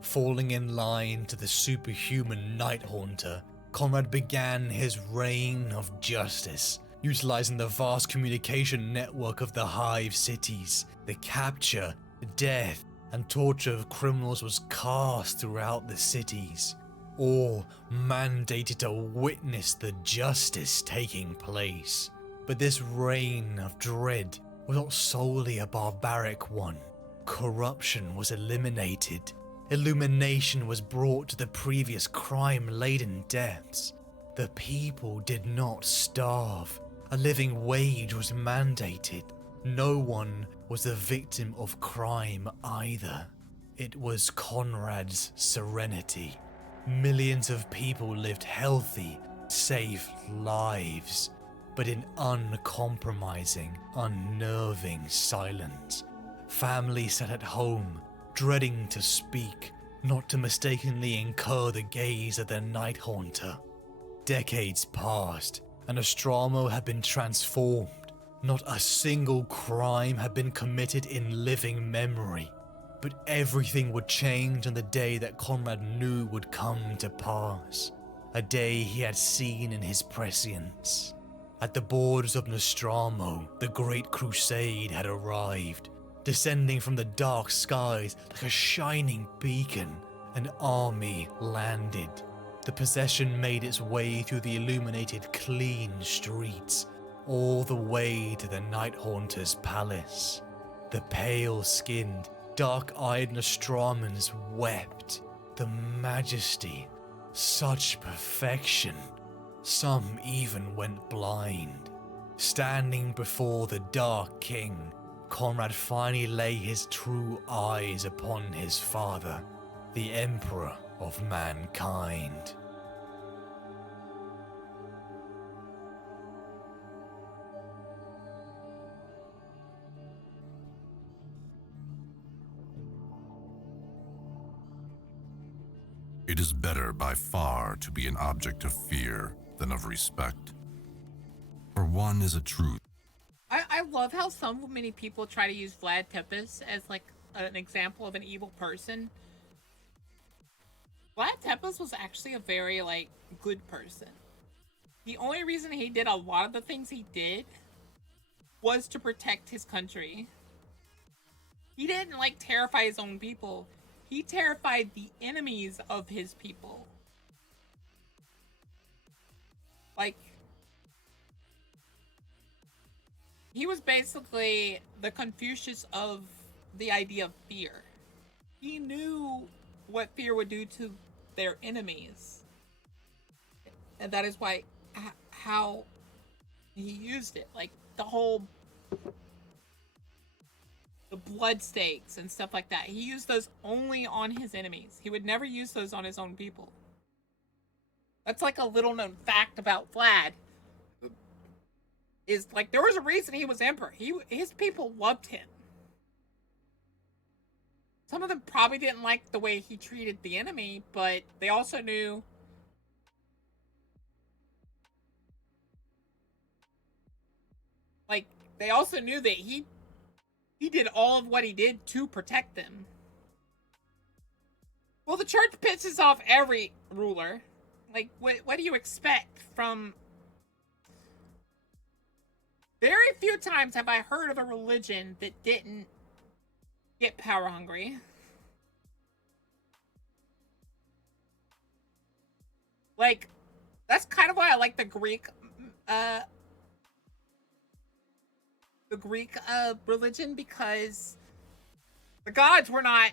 Falling in line to the superhuman Night Haunter, Konrad began his reign of justice, utilizing the vast communication network of the Hive cities. The capture, death, and torture of criminals was cast throughout the cities, all mandated to witness the justice taking place. But this reign of dread was not solely a barbaric one. Corruption was eliminated. Illumination was brought to the previous crime-laden depths. The people did not starve. A living wage was mandated. No one was the victim of crime either. It was Konrad's serenity. Millions of people lived healthy, safe lives, but in uncompromising, unnerving silence. Families sat at home, dreading to speak, not to mistakenly incur the gaze of the Night Haunter. Decades passed, and Nostromo had been transformed. Not a single crime had been committed in living memory, but everything would change on the day that Konrad knew would come to pass. A day he had seen in his prescience. At the borders of Nostromo, the Great Crusade had arrived. Descending from the dark skies like a shining beacon, an army landed. The procession made its way through the illuminated, clean streets, all the way to the Night Haunter's palace. The pale-skinned, dark-eyed Nostramans wept. The majesty, such perfection. Some even went blind. Standing before the Dark King, Konrad finally lay his true eyes upon his father, the Emperor of mankind. It is better by far to be an object of fear than of respect. For one is a truth. I love how so many people try to use Vlad Tepes as like an example of an evil person. Vlad Tepes was actually a very like good person. The only reason he did a lot of the things he did was to protect his country. He didn't like terrify his own people. He terrified the enemies of his people. Like, he was basically the Confucius of the idea of fear. He knew what fear would do to their enemies. And that is why, how he used it. Like, the blood stakes and stuff like that. He used those only on his enemies. He would never use those on his own people. That's like a little known fact about Vlad. Is like, there was a reason he was emperor. His people loved him. Some of them probably didn't like the way he treated the enemy, but they also knew that he did all of what he did to protect them. Well, the church pisses off every ruler. Like, what do you expect from... Very few times have I heard of a religion that didn't get power hungry. Like, that's kind of why I like the Greek religion, because the gods were not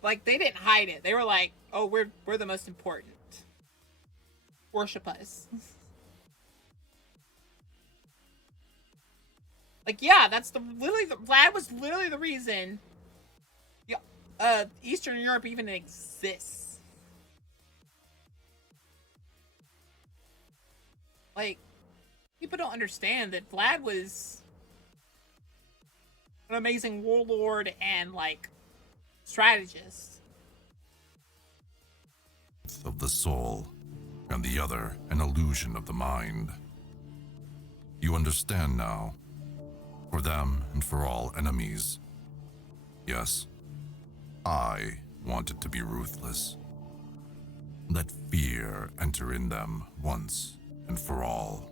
like, they didn't hide it. They were like, oh, we're the most important. Worship us. Like, yeah, that's Vlad was literally the reason Eastern Europe even exists. Like, people don't understand that Vlad was an amazing warlord and, like, strategist. Of the soul, and the other an illusion of the mind. You understand now. For them and for all enemies. Yes, I wanted to be ruthless. Let fear enter in them once and for all,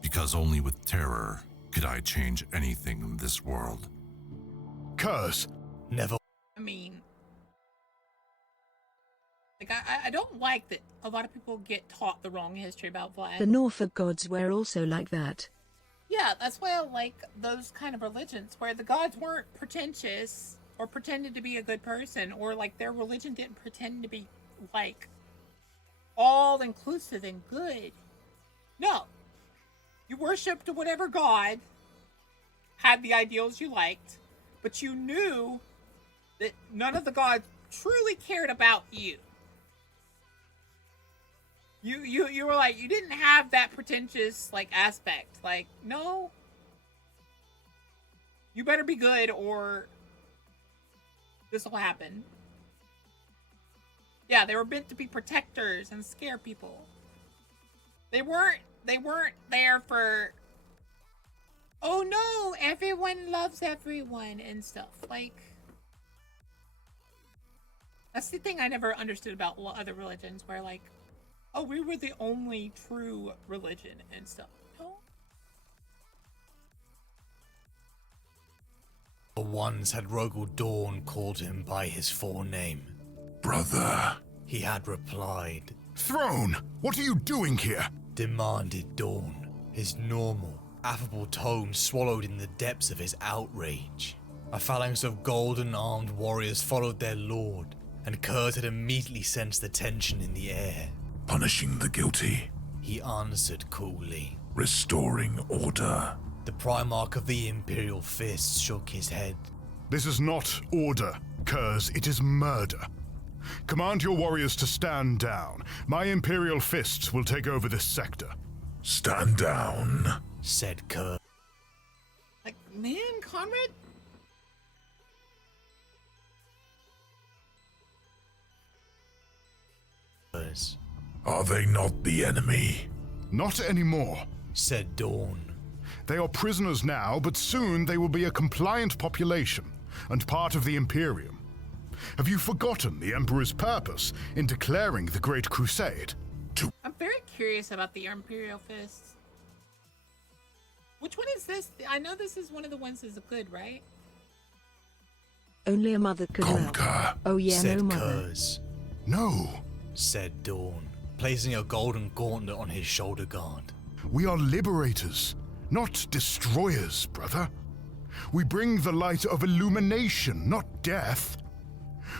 because only with terror could I change anything in this world. Curse! Never. I mean, like, I don't like that a lot of people get taught the wrong history about Vlad. The Norfolk gods were also like that. Yeah, that's why I like those kind of religions where the gods weren't pretentious or pretended to be a good person, or like their religion didn't pretend to be like all inclusive and good. No. You worshipped whatever god had the ideals you liked, but you knew that none of the gods truly cared about you. You were like, you didn't have that pretentious, like, aspect. Like, no. You better be good or this will happen. Yeah, they were meant to be protectors and scare people. They weren't there for, oh no, everyone loves everyone and stuff. Like, that's the thing I never understood about other religions, where like, oh, we were the only true religion and stuff. No. once had Rogel Dawn called him by his full name. Brother, He had replied. Throne, what are you doing here? Demanded Dawn, his normal, affable tone swallowed in the depths of his outrage. A phalanx of golden-armed warriors followed their lord, and Curze had immediately sensed the tension in the air. punishing the guilty, He answered coolly. restoring order. The Primarch of the Imperial Fists shook his head. This is not order, Curze, it is murder. Command your warriors to stand down. My Imperial Fists will take over this sector. Stand down. Said Curze. Like, man, Conrad? Are they not the enemy? Not anymore. Said Dawn. They are prisoners now, but soon they will be a compliant population and part of the Imperium. Have you forgotten the Emperor's purpose in declaring the Great Crusade? I'm very curious about the Imperial Fists. Which one is this? I know this is one of the ones that's good, right? Only a mother could love. Conquer. Oh yeah, Said no mother. Curze. No, Said Dawn, placing a golden gauntlet on his shoulder guard. we are liberators, not destroyers, brother. We bring the light of illumination, not death.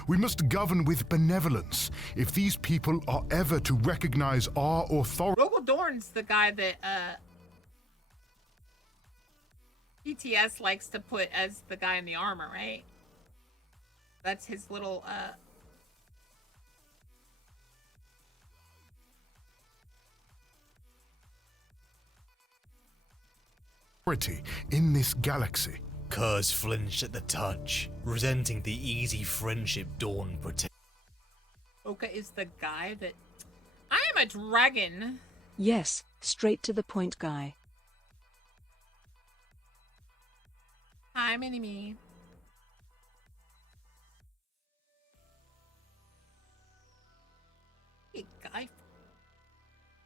We must govern with benevolence if these people are ever to recognize our authority. Rogel Dorn's the guy that PTS likes to put as the guy in the armor, right? That's his little in this galaxy. Curze flinched at the touch, resenting the easy friendship Dawn protected. Boka is the guy that I am a dragon. Yes, straight to the point guy. Hi, mini-me. Hey, guy.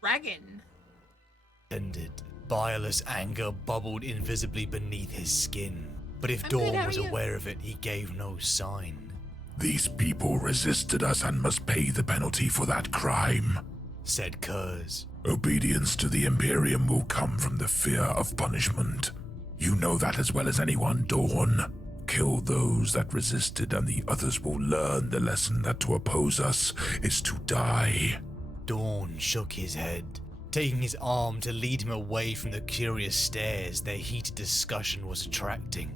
Dragon. Bileless anger bubbled invisibly beneath his skin. But if I'm good, Dawn how was are you? aware of it, he gave no sign. These people resisted us and must pay the penalty for that crime. Said Curze. Obedience to the Imperium will come from the fear of punishment. You know that as well as anyone, Dawn. Kill those that resisted, and the others will learn the lesson that to oppose us is to die. Dawn shook his head, taking his arm to lead him away from the curious stares their heated discussion was attracting.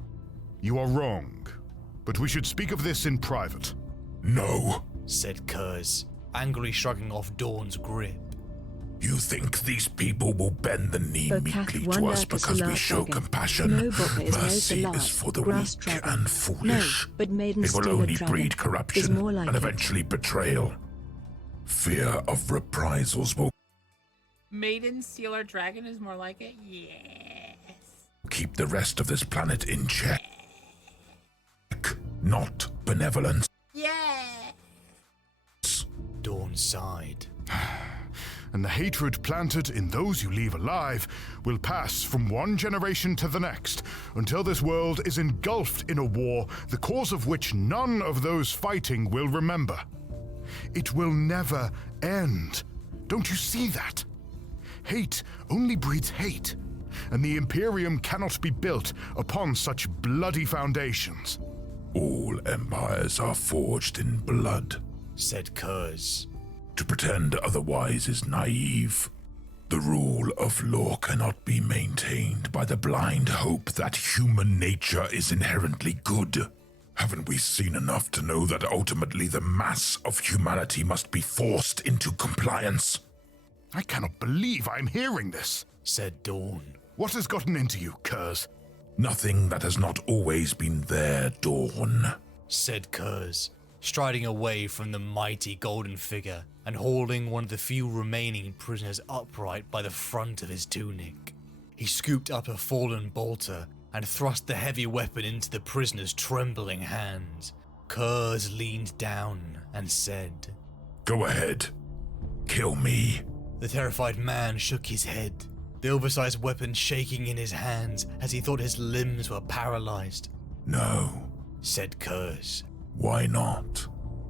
You are wrong, but we should speak of this in private. No. Said Curze, angrily shrugging off Dawn's grip. You think these people will bend the knee meekly to us because we show compassion? No boka is Mercy no is for the grass weak dragon. and foolish. No, but maiden It will steal a only dragon breed is corruption more like and it. eventually betrayal. Fear of reprisals will Maiden Stealer Dragon is more like it? Yes. keep the rest of this planet in check. Not benevolence. Yeah. Dawn sighed. And the hatred planted in those you leave alive will pass from one generation to the next until this world is engulfed in a war, the cause of which none of those fighting will remember. It will never end. Don't you see that? Hate only breeds hate, and the Imperium cannot be built upon such bloody foundations. All empires are forged in blood. Said Curze. To pretend otherwise is naive. The rule of law cannot be maintained by the blind hope that human nature is inherently good. Haven't we seen enough to know that ultimately the mass of humanity must be forced into compliance? I cannot believe I'm hearing this. Said Dawn. What has gotten into you, Curze? Nothing that has not always been there, Dawn. Said Curze, striding away from the mighty golden figure and holding one of the few remaining prisoners upright by the front of his tunic. He scooped up a fallen bolter and thrust the heavy weapon into the prisoner's trembling hands. Curze leaned down and said, Go ahead. Kill me. The terrified man shook his head, the oversized weapon shaking in his hands as he thought his limbs were paralyzed. No. said Curze. Why not?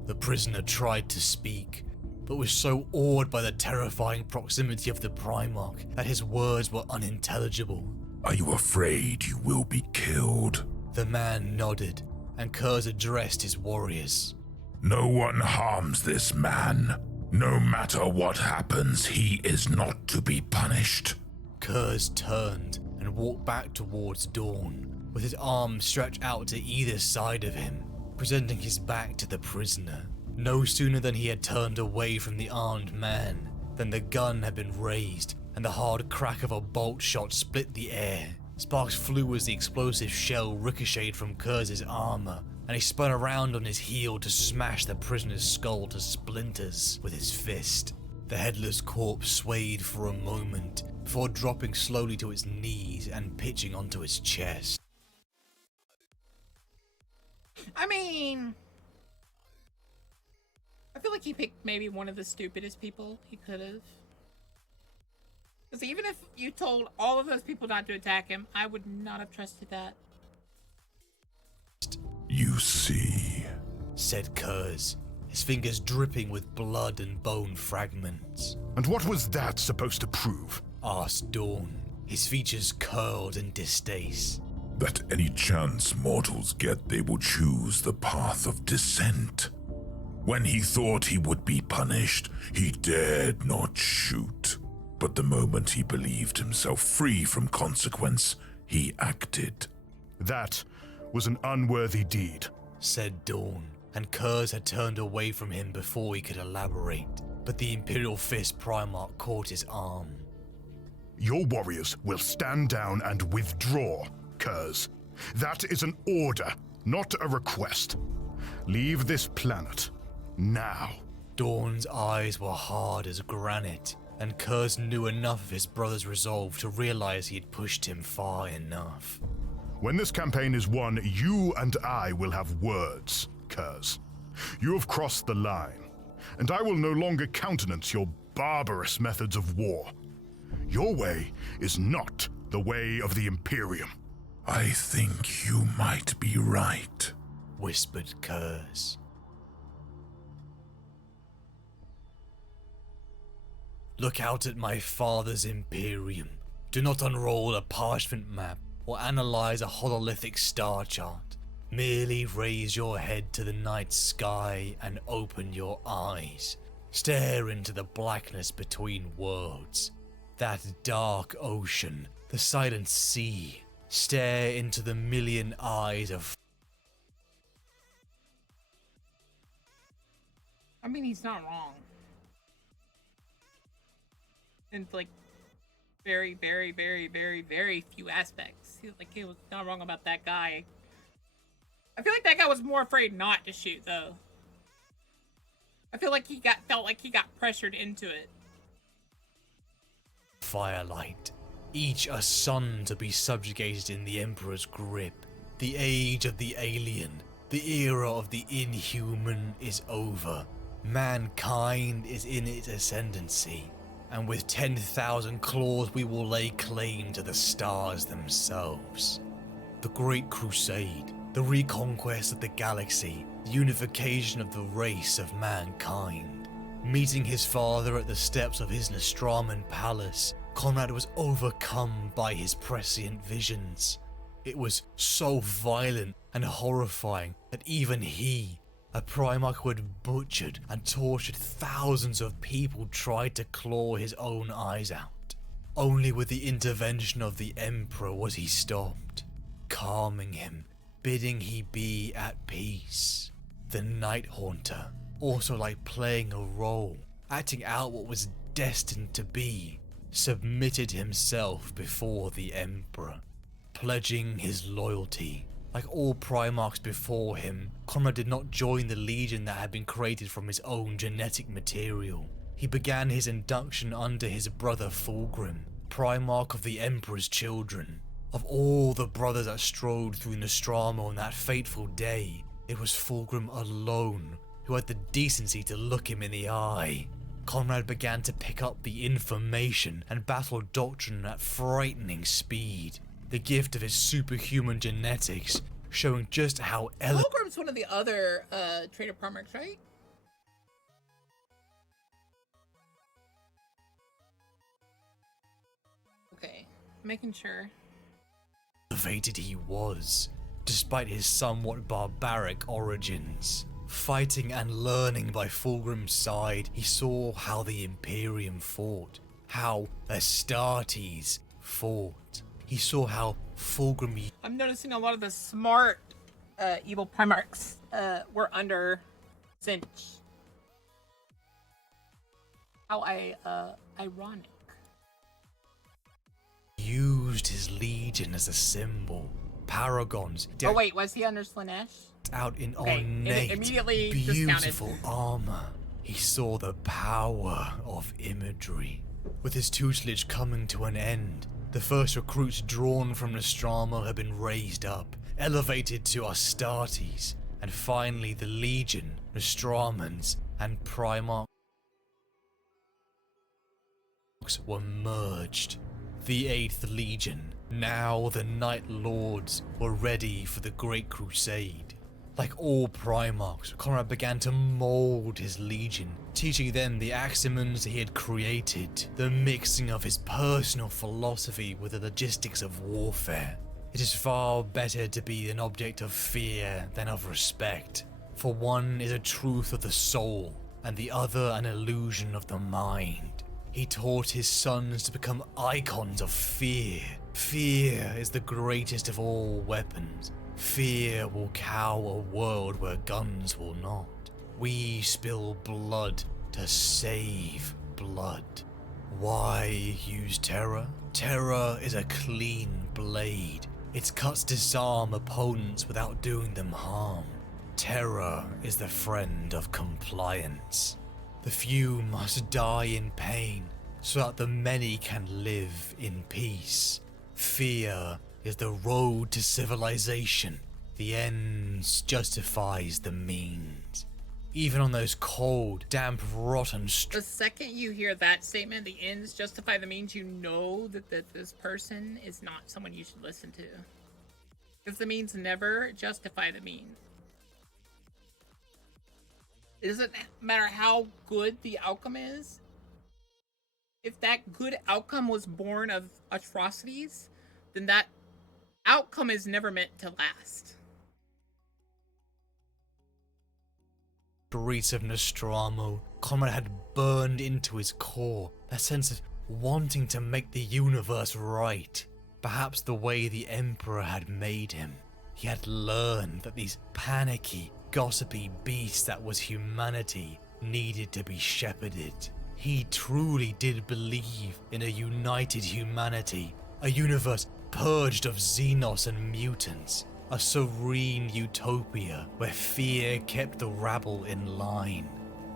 The prisoner tried to speak, but was so awed by the terrifying proximity of the Primarch that his words were unintelligible. Are you afraid you will be killed? The man nodded, and Curze addressed his warriors. No one harms this man. No matter what happens, he is not to be punished. Curze turned and walked back towards Dawn, with his arms stretched out to either side of him, presenting his back to the prisoner. No sooner than he had turned away from the armed man than the gun had been raised, and the hard crack of a bolt shot split the air. Sparks flew as the explosive shell ricocheted from Curze's armor, and he spun around on his heel to smash the prisoner's skull to splinters with his fist. The headless corpse swayed for a moment, before dropping slowly to its knees and pitching onto his chest. I mean, I feel like he picked maybe one of the stupidest people he could have. Because even if you told all of those people not to attack him, I would not have trusted that. You see, said Curze, his fingers dripping with blood and bone fragments. And what was that supposed to prove? Asked Dawn, his features curled in distaste. that any chance mortals get, they will choose the path of descent. When he thought he would be punished, he dared not shoot. But the moment he believed himself free from consequence, he acted. That was an unworthy deed, said Dawn, and Curze had turned away from him before he could elaborate, but the Imperial Fist Primarch caught his arm. Your warriors will stand down and withdraw, Curze. That is an order, not a request. Leave this planet, now. Dawn's eyes were hard as granite, and Curze knew enough of his brother's resolve to realize he had pushed him far enough. When this campaign is won, you and I will have words, Curze. You have crossed the line, and I will no longer countenance your barbarous methods of war. Your way is not the way of the Imperium. I think you might be right, whispered Curze. Look out at my father's Imperium. Do not unroll a parchment map or analyze a hololithic star chart. Merely raise your head to the night sky and open your eyes. Stare into the blackness between worlds. That dark ocean, the silent sea. Stare into the million eyes of... I mean, he's not wrong. In like very, very, very, very, very few aspects. He was not wrong about that guy. I feel like that guy was more afraid not to shoot, though. I feel like felt like he got pressured into it. Firelight, each a son to be subjugated in the Emperor's grip. The age of the alien, the era of the inhuman is over. Mankind is in its ascendancy, and with 10,000 claws we will lay claim to the stars themselves. The Great Crusade, the reconquest of the galaxy, the unification of the race of mankind. Meeting his father at the steps of his Nostraman palace, Konrad was overcome by his prescient visions. It was so violent and horrifying that even he, a Primarch who had butchered and tortured thousands of people, tried to claw his own eyes out. Only with the intervention of the Emperor was he stopped, calming him, bidding he be at peace. The Night Haunter, also like playing a role, acting out what was destined to be, submitted himself before the Emperor, pledging his loyalty. Like all Primarchs before him, Konrad did not join the legion that had been created from his own genetic material. He began his induction under his brother Fulgrim, Primarch of the Emperor's children. Of all the brothers that strode through Nostromo on that fateful day, it was Fulgrim alone who had the decency to look him in the eye. Konrad began to pick up the information and battle doctrine at frightening speed. The gift of his superhuman genetics showing just how Fulgrim's one of the other Trader Primarchs, right? Okay, making sure. elevated he was, despite his somewhat barbaric origins. Fighting and learning by Fulgrim's side, he saw how the Imperium fought, how Astartes fought. He saw how Fulgrim... I'm noticing a lot of the smart evil Primarchs were under Cinch. How ironic. used his legion as a symbol. Paragons... Oh wait, was he under Slaanesh? Out in Okay, ornate, immediately beautiful discounted. armor. He saw the power of imagery. With his tutelage coming to an end, the first recruits drawn from Nostramo had been raised up, elevated to Astartes, and finally the Legion, Nostramans, and Primarchs were merged. The 8th Legion, now the Night Lords, were ready for the Great Crusade. Like all Primarchs, Konrad began to mold his legion, teaching them the axioms he had created, the mixing of his personal philosophy with the logistics of warfare. It is far better to be an object of fear than of respect, for one is a truth of the soul, and the other an illusion of the mind. He taught his sons to become icons of fear. Fear is the greatest of all weapons. Fear will cow a world where guns will not. We spill blood to save blood. Why use terror? Terror is a clean blade. Its cuts disarm opponents without doing them harm. Terror is the friend of compliance. The few must die in pain so that the many can live in peace. Fear is the road to civilization. The ends justifies the means. Even on those cold, damp, rotten The second you hear that statement, the ends justify the means, you know that this person is not someone you should listen to. Because the means never justify the means. It doesn't matter how good the outcome is. If that good outcome was born of atrocities, then that outcome is never meant to last. Streets of Nostramo, Konrad had burned into his core, that sense of wanting to make the universe right. Perhaps the way the Emperor had made him. He had learned that these panicky, gossipy beasts that was humanity needed to be shepherded. He truly did believe in a united humanity, a universe purged of xenos and mutants, a serene utopia where fear kept the rabble in line.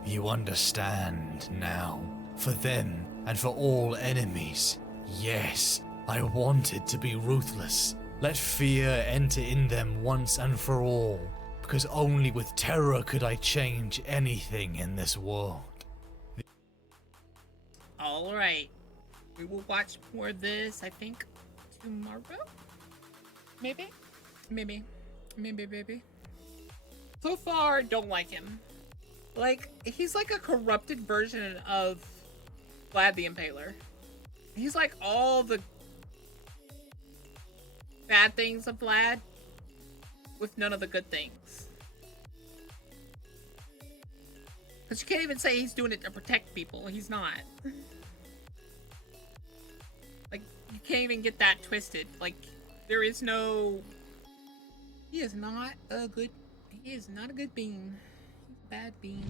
You understand now. For them and for all enemies. Yes, I wanted to be ruthless. Let fear enter in them once and for all, because only with terror could I change anything in this world. Alright. We will watch more of this, I think, tomorrow? Maybe? Maybe. So far, don't like him. Like, he's like a corrupted version of Vlad the Impaler. He's like all the bad things of Vlad with none of the good things. Because you can't even say he's doing it to protect people. He's not. Like, you can't even get that twisted. Like, there is no... He is not a good bean. He's a bad bean.